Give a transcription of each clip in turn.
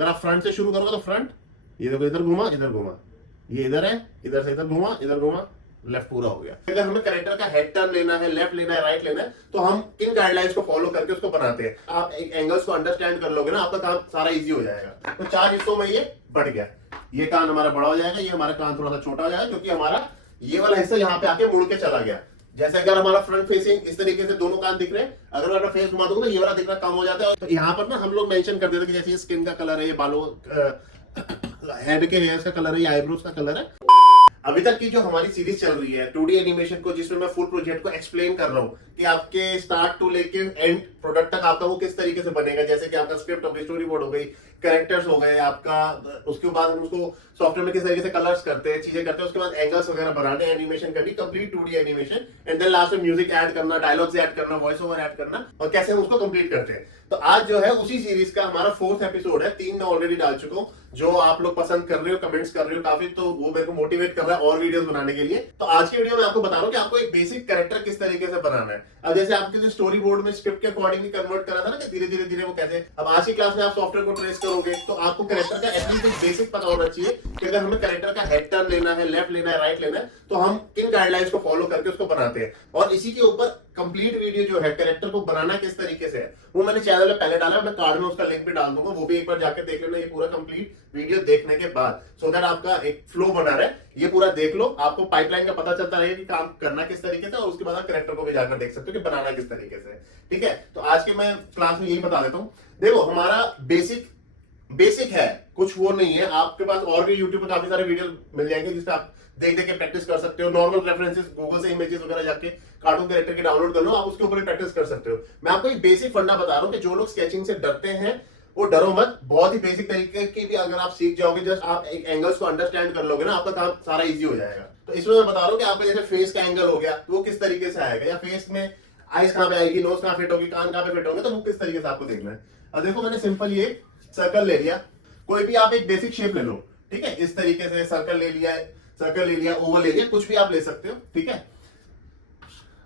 अगर आप फ्रंट से शुरू करोगे तो फ्रंट, ये देखो इधर घुमा इधर घुमा, ये इधर है, इधर से इधर घुमा, लेफ्ट पूरा हो गया। अगर हमें कैरेक्टर का हेड टर्न लेना है, लेफ्ट लेना है, राइट लेना है, तो हम इन गाइडलाइंस को फॉलो करके उसको बनाते हैं। आप एक एंगल्स को अंडरस्टैंड कर लोगे ना, आपका काम सारा इजी हो जाएगा। तो 4 हिस्सों में ये बढ़ गया, ये कान हमारा बड़ा हो जाएगा, ये हमारा कान थोड़ा सा छोटा हो जाएगा, क्योंकि हमारा ये वाला हिस्सा यहाँ पे आके मुड़ के चला गया। जैसे अगर हमारा फ्रंट फेसिंग इस तरीके से दोनों कान दिख रहे हैं, अगर मैं फेस घुमा दूंगा तो ये वाला दिखना कम हो जाता है। तो यहाँ पर ना हम लोग मेंशन कर देते हैं कि जैसे ये स्किन का कलर है, ये बालों हेड के हेयर्स का कलर है, ये आईब्रोज का कलर है। अभी तक की जो हमारी सीरीज चल रही है 2D एनिमेशन को, जिसमें मैं फुल प्रोजेक्ट को एक्सप्लेन कर रहा हूँ कि आपके स्टार्ट टू लेके एंड प्रोडक्ट तक आपका वो किस तरीके से बनेगा। जैसे कि आपका स्क्रिप्ट हो गई, स्टोरी बोर्ड हो गई, कैरेक्टर्स हो गए आपका, उसके बाद हम उसको सॉफ्टवेयर में किस तरीके से कलर्स करते हैं, चीजें करते हैं, उसके बाद एंगल्स वगैरह बनाने, एनिमेशन करनी, complete 2D animation, and then last में म्यूजिक ऐड करना, डायलॉग्स ऐड करना, वॉइस ओवर ऐड करना, और कैसे हम उसको कंप्लीट करते हैं। तो आज जो है उसी सीरीज का हमारा 4th एपिसोड है। 3 मैं ऑलरेडी डाल चुका हूँ, जो आप लोग पसंद कर रहे हो, कमेंट्स कर रहे हो काफी, तो वो मेरे को मोटिवेट कर रहा है और वीडियोस बनाने के लिए। तो आज की वीडियो में आपको बता रहा हूँ कि आपको एक बेसिक कैरेक्टर किस तरीके से बनाना है। अब जैसे आपके स्टोरी बोर्ड में स्क्रिप्ट के अकॉर्डिंगली कन्वर्ट करा था ना, कि धीरे धीरे वो कैसे, अब आज की क्लास में आप सॉफ्टवेयर को ट्रेस करोगे तो आपको कैरेक्टर का एटलीस्ट एक बेसिक पता होना चाहिए कि अगर हमें कैरेक्टर का हेड टर्न लेना है, लेफ्ट लेना है, राइट लेना है, तो हम किन गाइडलाइंस को फॉलो करके उसको बनाते हैं। और इसी के ऊपर कंप्लीट वीडियो जो है कैरेक्टर को बनाना किस तरीके से है, वो मैंने चैनल में पहले डाला है, मैं कार्ड में उसका लिंक भी डाल दूंगा, वो भी एक बार जाकर देख लेना ये पूरा कंप्लीट वीडियो देखने के बाद, सो दैट आपका एक फ्लो बना रहे। ये पूरा देख लो, आपको पाइपलाइन का पता चलता रहेगा कि काम करना किस तरीके से, और उसके बाद आप कैरेक्टर को भी जाकर देख सकते हो कि बनाना किस तरीके से। ठीक है, तो आज के मैं क्लास में यही बता देता हूँ। देखो हमारा बेसिक है, कुछ वो नहीं है। आपके पास और भी यूट्यूब पे काफी सारे वीडियो मिल जाएंगे जिससे आप देख देख के प्रैक्टिस कर सकते हो। नॉर्मल रेफरेंसेस गूगल से इमेजेस वगैरह जाके कार्टून कैरेक्टर के डाउनलोड कर लो, आप उसके ऊपर प्रैक्टिस कर सकते हो। मैं आपको एक बेसिक फंडा बता रहा हूँ कि जो लोग स्केचिंग से डरते हैं वो डरो मत। बहुत ही बेसिक तरीके की भी अगर आप सीख जाओगे, जस्ट आप एक एंगल्स को अंडरस्टैंड कर लोगे ना, आपका काम सारा इजी हो जाएगा। तो इसमें मैं बता रहा हूँ कि आपका जैसे फेस का एंगल हो गया तो वो किस तरीके से आएगा, या फेस में आइज कहाँ पे आएगी, नोज कहाँ फिट होगी, कान कहाँ पे फिट होंगे, तो वो किस तरीके से आपको देखना है। अब देखो मैंने सिंपल ये सर्कल ले लिया, कोई भी आप एक बेसिक शेप ले लो। ठीक है, इस तरीके से सर्कल ले लिया, ओवल ले लिया, कुछ भी आप ले सकते हो। ठीक है,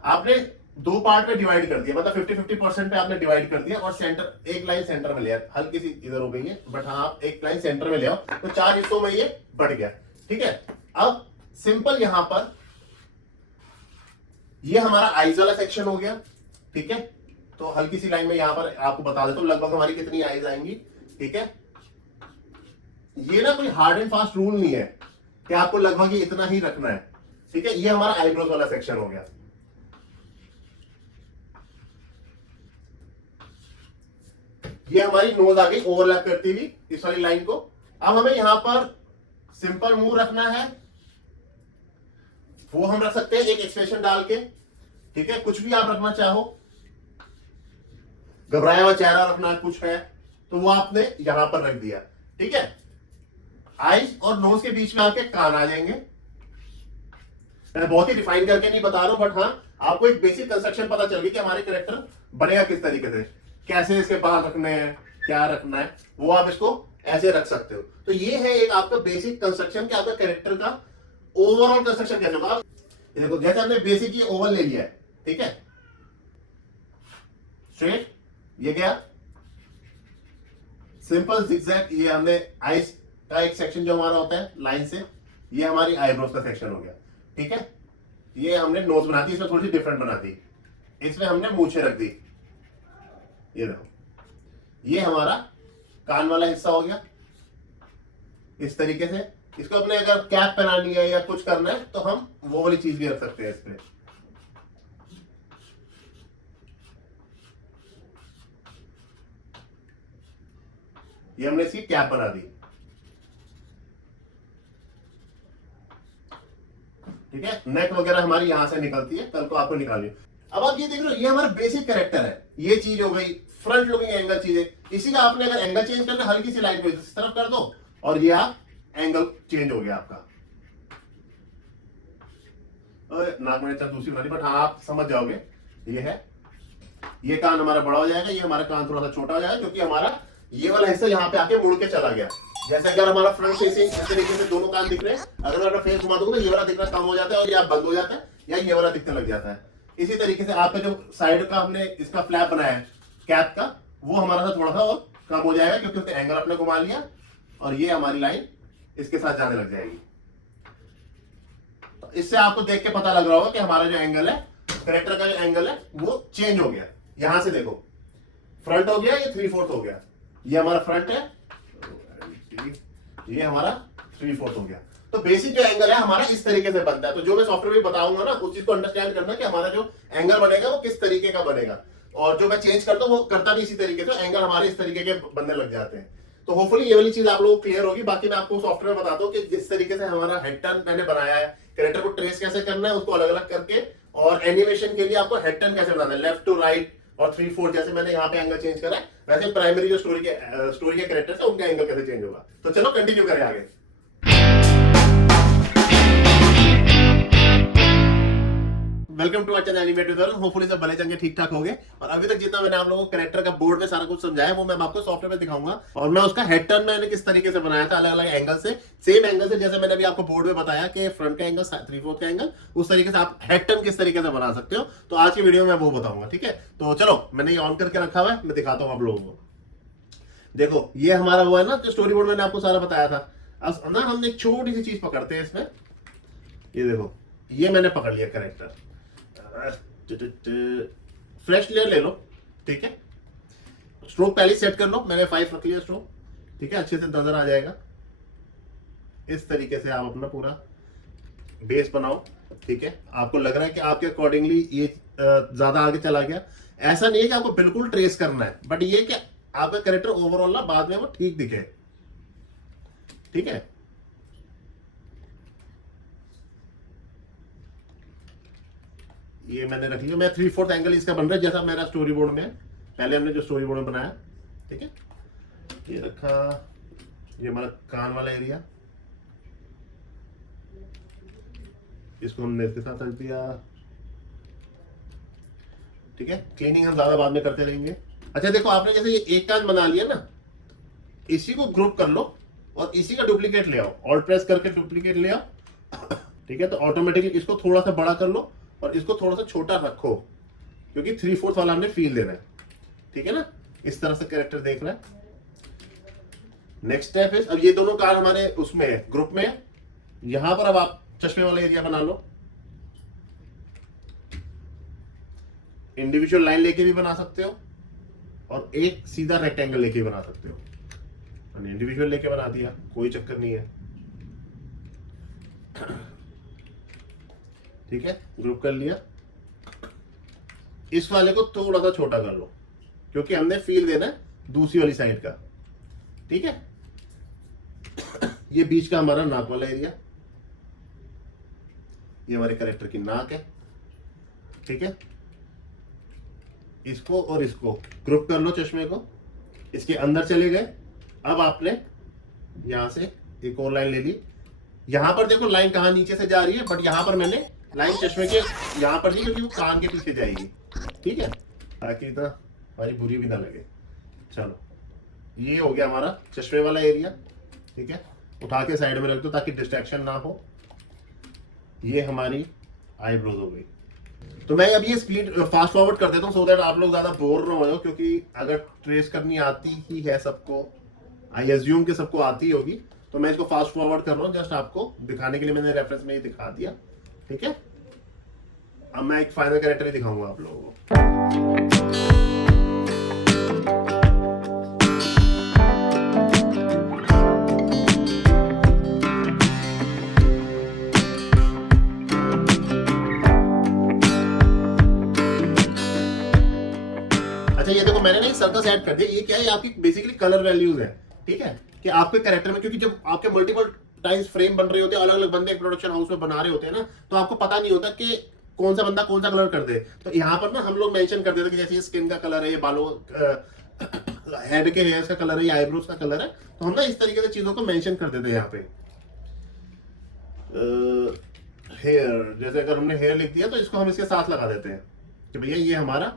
आपने 2 पार्ट में डिवाइड कर दिया, मतलब 50-50% पे आपने डिवाइड कर दिया, और सेंटर एक लाइन सेंटर में ले आया, हल्की सी इधर हो गई है बट हाँ आप एक लाइन सेंटर में ले आओ, तो 4 हिस्सों में ये बढ़ गया। ठीक है, अब सिंपल यहां पर ये हमारा आईज वाला सेक्शन हो गया। ठीक है, तो हल्की सी लाइन में यहां पर आपको बता देता हूं लगभग हमारी कितनी आईज आएंगी। ठीक है, ये ना कोई हार्ड एंड फास्ट रूल नहीं है कि आपको लगभग ये इतना ही रखना है। ठीक है, ये हमारा आईब्रोज वाला सेक्शन हो गया। ये हमारी नोज आ गई ओवरलैप करती हुई इस वाली लाइन को। अब हमें यहां पर सिंपल मुंह रखना है, वो हम रख सकते हैं एक एक्सप्रेशन डाल के। ठीक है, कुछ भी आप रखना चाहो, घबराया हुआ चेहरा रखना कुछ है तो वो आपने यहां पर रख दिया। ठीक है, आईज और नोज के बीच में आके कान आ जाएंगे। मैं बहुत ही डिफाइन करके नहीं बता रहा हूं, बट हाँ आपको एक बेसिक कंस्ट्रक्शन पता चल गई कि हमारे कैरेक्टर बनेगा किस तरीके से, कैसे इसके बाल रखने हैं, क्या रखना है, वो आप इसको ऐसे रख सकते हो। तो ये है एक आपका बेसिक कंस्ट्रक्शन कि आपका कैरेक्टर का ओवरऑल कंस्ट्रक्शन कैसे होगा। देखो जैसे हमने बेसिक ये ओवल ले लिया है, ठीक है, स्ट्रेट ये गया, सिंपल जिगजैग ये हमने आईज का एक सेक्शन जो हमारा होता है लाइन से, ये हमारी आईब्रोज का सेक्शन हो गया। ठीक है, ये हमने नोज बना दी, इसमें थोड़ी सी डिफरेंट बना दी, इसमें हमने मूछें रख दी। ये देखो ये हमारा कान वाला हिस्सा हो गया इस तरीके से। इसको अपने अगर कैप पहनानी है या कुछ करना है तो हम वो वाली चीज भी रख सकते हैं इस पे। ये हमने इसकी कैप बना दी। ठीक है, नेक वगैरह हमारी यहां से निकलती है, कल को आपको निकालिए। अब आप ये देख लो, ये हमारा बेसिक कैरेक्टर है। ये चीज हो गई फ्रंट लुकिंग एंगल चीजें। इसी का आपने अगर एंगल चेंज करना, हल्की सी लाइन को इस तरफ कर दो और ये आप एंगल चेंज हो गया आपका। नाक में दूसरी बना दी, बट हाँ आप समझ जाओगे। ये है, ये कान हमारा बड़ा हो जाएगा, ये हमारा कान थोड़ा सा छोटा हो जाएगा, क्योंकि हमारा ये वाला हिस्सा यहाँ पे आके मुड़ के चला गया। जैसे अगर हमारा फ्रंट फेसिंग इस तरीके से दोनों कान दिख रहे हैं, अगर मैं अपना फेस घुमा दूंगा तो ये वाला दिखना कम हो जाता है और ये आप बंद हो जाता है, या ये वाला दिखने लग जाता है। इसी तरीके से आपका जो साइड का हमने इसका फ्लैप बनाया है कैप का, वो हमारा सा थोड़ा सा और कब हो जाएगा, क्योंकि उसने एंगल अपने घुमा लिया और ये हमारी लाइन इसके साथ जाने लग जाएगी। तो इससे आपको देख के पता लग रहा होगा कि हमारा जो एंगल है, करेक्टर का जो एंगल है वो चेंज हो गया। यहां से देखो फ्रंट हो गया, ये 3/4 हो गया, ये हमारा फ्रंट है, ये हमारा 3/4 हो गया। तो बेसिक जो एंगल है हमारा इस तरीके से बनता है। तो जो मैं सॉफ्टवेयर में बताऊंगा ना, उस चीज को अंडरस्टैंड करना कि हमारा जो एंगल बनेगा वो किस तरीके का बनेगा, और जो मैं चेंज करता हूँ वो करता भी इसी तरीके से, एंगल हमारे इस तरीके के बनने लग जाते हैं। तो होपफुली ये वाली चीज आप लोगों को क्लियर होगी। बाकी मैं आपको सॉफ्टवेयर बताता हूँ कि जिस तरीके से हमारा हेड टर्न मैंने बनाया है, कैरेक्टर को ट्रेस कैसे करना है उसको अलग अलग करके, और एनिमेशन के लिए आपको हेड टर्न कैसे बनाना है, लेफ्ट टू राइट और 3/4, जैसे मैंने यहाँ पे एंगल चेंज करा है, वैसे प्राइमरी जो स्टोरी के कैरेक्टर्स है उनका एंगल कैसे चेंज होगा। तो चलो कंटिन्यू करें आगे। Welcome to our channel animated world. Hopefully सब भले चंगे ठीक ठाक हो गए। और अभी तक जितना मैंने आप लोगों को कैरेक्टर का बोर्ड में सारा कुछ समझाया वो मैं आपको सॉफ्टवेयर में दिखाऊंगा, और मैं उसका हेड टर्न मैंने किस तरीके से बनाया था, अलग अलग एंगल से, सेम एंगल से, जैसे मैंने अभी आपको बोर्ड में बताया कि फ्रंट का एंगल 3/4 का एंगल, उस तरीके से आप हेड टर्न किस तरीके से बना सकते हो। तो आज की वीडियो में वो बताऊंगा, ठीक है। तो चलो मैंने ये ऑन करके रखा हुआ है, मैं दिखाता हूँ आप लोगों को। देखो ये हमारा वो है ना जो स्टोरी बोर्ड मैंने आपको सारा बताया था। अब ना हमने एक छोटी सी चीज पकड़ते हैं इसमें, ये देखो ये मैंने पकड़ लिया कैरेक्टर, फ्रेश लेयर ले लो, ठीक है। स्ट्रोक पहले सेट कर लो, मैंने 5 रख लिया स्ट्रोक, ठीक है, अच्छे से नजर आ जाएगा। इस तरीके से आप अपना पूरा बेस बनाओ, ठीक है। आपको लग रहा है कि आपके अकॉर्डिंगली ये ज्यादा आगे चला गया, ऐसा नहीं है कि आपको बिल्कुल ट्रेस करना है, बट ये कि आपका कैरेक्टर ओवरऑल ना बाद में वो ठीक दिखे, ठीक है। ये मैंने रख लिया, मैं 3/4 एंगल इसका बन रहा है जैसा मेरा स्टोरी बोर्ड में है, पहले हमने जो स्टोरी बोर्ड में बनाया, ठीक है। ये रखा, ये हमारा कान वाला एरिया, इसको हमने इसके साथ रख दिया, ठीक है। क्लीनिंग हम ज्यादा बाद में करते रहेंगे। अच्छा देखो आपने जैसे ये एक कान बना लिया ना, इसी को ग्रुप कर लो और इसी का डुप्लीकेट ले आओ, ऑल्ट प्रेस करके डुप्लीकेट ले आओ, ठीक है। तो ऑटोमेटिकली इसको थोड़ा सा बड़ा कर लो और इसको थोड़ा सा छोटा रखो, क्योंकि 3/4 वाला हमने फील देना है, ठीक है ना। इस तरह से कैरेक्टर देख रहा है। नेक्स्ट स्टेप है, अब ये दोनों कान हमारे उसमें है, ग्रुप में है। यहां पर अब आप चश्मे वाला एरिया बना लो, इंडिविजुअल लाइन लेके भी बना सकते हो और एक सीधा रेक्टेंगल लेके भी बना सकते हो। इंडिविजुअल लेके बना दिया, कोई चक्कर नहीं है, ठीक है। ग्रुप कर लिया, इस वाले को थोड़ा सा छोटा कर लो क्योंकि हमने फील देना है दूसरी वाली साइड का, ठीक है। ये बीच का हमारा नाक वाला एरिया, ये हमारे कैरेक्टर की नाक है, ठीक है। इसको और इसको ग्रुप कर लो, चश्मे को इसके अंदर चले गए। अब आपने यहां से एक और लाइन ले ली, यहां पर देखो लाइन कहां नीचे से जा रही है, बट यहां पर मैंने लाइन चश्मे के यहां पर नहीं, क्योंकि वो कान के पीछे जाएगी, ठीक है, ताकि इतना हमारी बुरी भी ना लगे। चलो ये हो गया हमारा चश्मे वाला एरिया, ठीक है। उठा के साइड में रख दो ताकि डिस्ट्रैक्शन ना हो। ये हमारी आईब्रोज हो गई। तो मैं अब ये स्पीड फास्ट फॉरवर्ड कर देता हूँ सो दैट आप लोग ज्यादा बोर ना हो, क्योंकि अगर ट्रेस करनी आती ही है सबको, आई एज्यूम कि सबको आती होगी, तो मैं इसको फास्ट फॉरवर्ड कर रहा हूँ जस्ट आपको दिखाने के लिए। मैंने रेफरेंस में ही दिखा दिया, ठीक है। अब मैं एक फाइनल कैरेक्टर ही दिखाऊंगा आप लोगों को। अच्छा ये देखो मैंने ना सर्कस ऐड कर दिया। ये क्या है, आपकी बेसिकली कलर वैल्यूज है, ठीक है, कि आपके कैरेक्टर में, क्योंकि जब आपके मल्टीपल टाइम्स फ्रेम बन रहे होते हैं, अलग अलग बंदे प्रोडक्शन हाउस में बना रहे होते हैं ना, तो आपको पता नहीं होता कि कौन सा बंदा कौन सा कलर कर दे। तो यहाँ पर ना हम लोग मेंशन कर देते कि जैसे ये स्किन का कलर है, ये बालों हेड के हेयर्स का कलर है, ये आईब्रोज का कलर है, तो हम ना इस तरीके से चीजों को मेंशन कर देते हैं। यहाँ पे हेयर, जैसे अगर हमने हेयर लिख दिया तो इसको हम इसके साथ लगा देते हैं कि भैया ये हमारा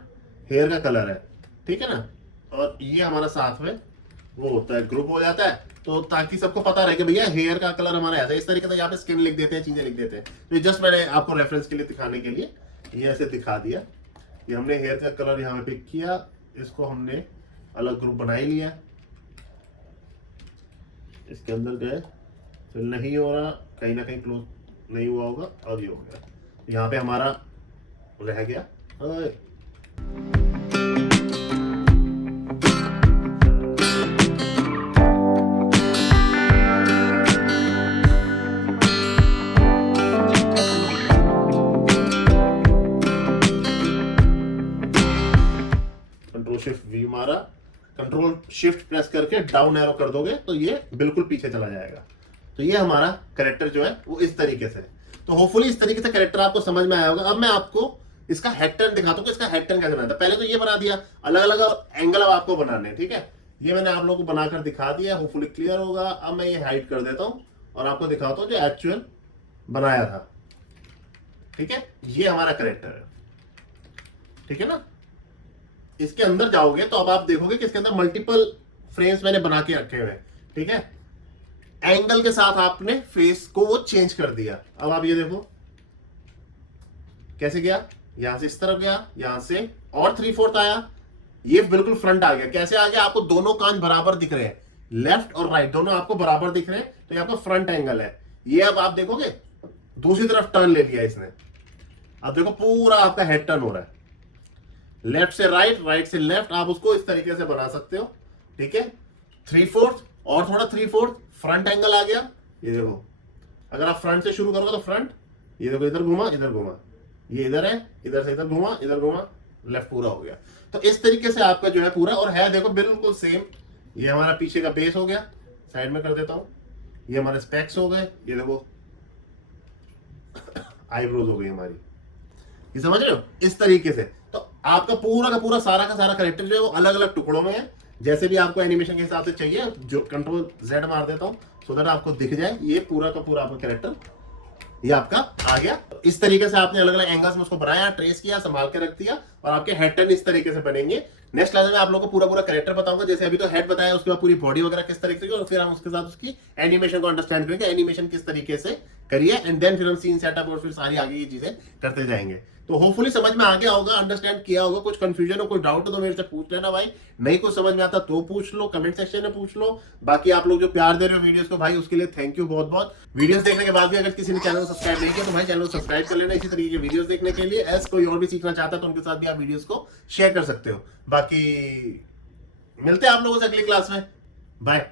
हेयर का कलर है, ठीक है ना। और ये हमारा साथ में वो होता है, ग्रुप हो जाता है, तो ताकि सबको पता रहे कि भैया हेयर का कलर हमारा ऐसा है। इस तरीके से यहाँ पे स्किन लिख देते हैं, चीजें लिख देते हैं। तो ये जस्ट मैंने आपको रेफरेंस के लिए दिखाने के लिए ये ऐसे दिखा दिया। ये हमने हेयर का कलर यहाँ पे पिक किया, इसको हमने अलग ग्रुप बना ही लिया, इसके अंदर गए, फिर नहीं हो रहा, कहीं ना कहीं क्लोज नहीं हुआ होगा, और ये हो गया। यहाँ पे हमारा रह गया। कंट्रोल शिफ्ट वी मारा, कंट्रोल शिफ्ट प्रेस करके डाउन एरो कर दोगे तो ये बिल्कुल पीछे चला जाएगा। तो ये हमारा कैरेक्टर जो है वो इस तरीके से। तो होपफुली इस तरीके से कैरेक्टर आपको समझ में आया होगा। अब मैं आपको इसका हेड टर्न दिखाता हूँ कि इसका हेड टर्न कैसे बनाता है। पहले तो ये बना दिया, अलग अलग एंगल अब आपको बनाने हैं, ठीक है। ये मैंने आप लोगों को बनाकर दिखा दिया, होपफुली क्लियर होगा। अब मैं ये हाइड कर देता हूँ और आपको दिखाता हूँ जो एक्चुअल बनाया था, ठीक है। ये हमारा कैरेक्टर है, ठीक है ना। इसके अंदर जाओगे तो अब आप देखोगे कि इसके अंदर मल्टीपल फ्रेम्स मैंने बना के रखे हुए हैं, ठीक है। एंगल के साथ आपने फेस को वो चेंज कर दिया। अब आप ये देखो कैसे गया, यहां से इस तरफ गया, यहां से और 3/4 आया, ये बिल्कुल फ्रंट आ गया। कैसे आ गया, आपको दोनों कान बराबर दिख रहे हैं, लेफ्ट और राइट दोनों आपको बराबर दिख रहे हैं, तो ये आपका फ्रंट एंगल है। ये अब आप देखोगे दूसरी तरफ टर्न ले लिया इसने। अब देखो पूरा आपका हेड टर्न हो रहा है, लेफ्ट से राइट, राइट से लेफ्ट। आप उसको इस तरीके से बना सकते हो, ठीक है। 3/4 और थोड़ा 3/4 फ्रंट एंगल आ गया। ये देखो, अगर आप फ्रंट से शुरू करोगे तो फ्रंट, ये देखो इधर घुमा, इधर घुमा, ये इधर है, इधर से इधर घुमा, इधर घुमा, लेफ्ट पूरा हो गया। तो इस तरीके से आपका जो है पूरा, और है देखो बिल्कुल सेम। ये हमारा पीछे का बेस हो गया, साइड में कर देता हूं। ये हमारे स्पेक्स हो गए, ये देखो आईब्रोज हो गई हमारी, ये समझ रहे हो इस तरीके से। तो आपका पूरा का पूरा सारा का सारा कैरेक्टर जो है वो अलग अलग टुकड़ों में है, जैसे भी आपको एनिमेशन के हिसाब से चाहिए। जो कंट्रोल Z मार देता हूं सो दैट आपको दिख जाए ये पूरा का पूरा आपका कैरेक्टर ये आपका आ गया। इस तरीके से आपने अलग अलग एंगल्स में उसको बनाया, ट्रेस किया, संभाल के रख दिया, और आपके हेड टर्न इस तरीके से बनेंगे। नेक्स्ट क्लास में आप लोगों को पूरा पूरा कैरेक्टर बताऊंगा, जैसे अभी तो हेड बताया, उसके बाद पूरी बॉडी वगैरह किस तरीके से, और फिर हम उसके साथ उसकी एनिमेशन को अंडरस्टैंड करेंगे, एनिमेशन किस तरीके से करिए, एंड देन फिर हम सीन सेटअप और फिर सारी आगे की चीजें करते जाएंगे। तो होपफुली समझ में आ गया होगा, अंडरस्टैंड किया होगा। कुछ कंफ्यूजन हो, कोई डाउट हो तो मेरे से पूछ लेना भाई, नहीं कुछ समझ में आता तो पूछ लो, कमेंट सेक्शन में पूछ लो। बाकी आप लोग जो प्यार दे रहे हो वीडियोस को भाई, उसके लिए थैंक यू बहुत बहुत। वीडियोस देखने के बाद भी अगर किसी ने चैनल को सब्सक्राइब नहीं किया तो भाई चैनल को सब्सक्राइब कर लेना इसी तरीके की वीडियोस देखने के लिए। ऐसे कोई और भी सीखना चाहता है तो उनके साथ भी आप वीडियोस को शेयर कर सकते हो। बाकी मिलते हैं आप लोगों से अगली क्लास में, बाय।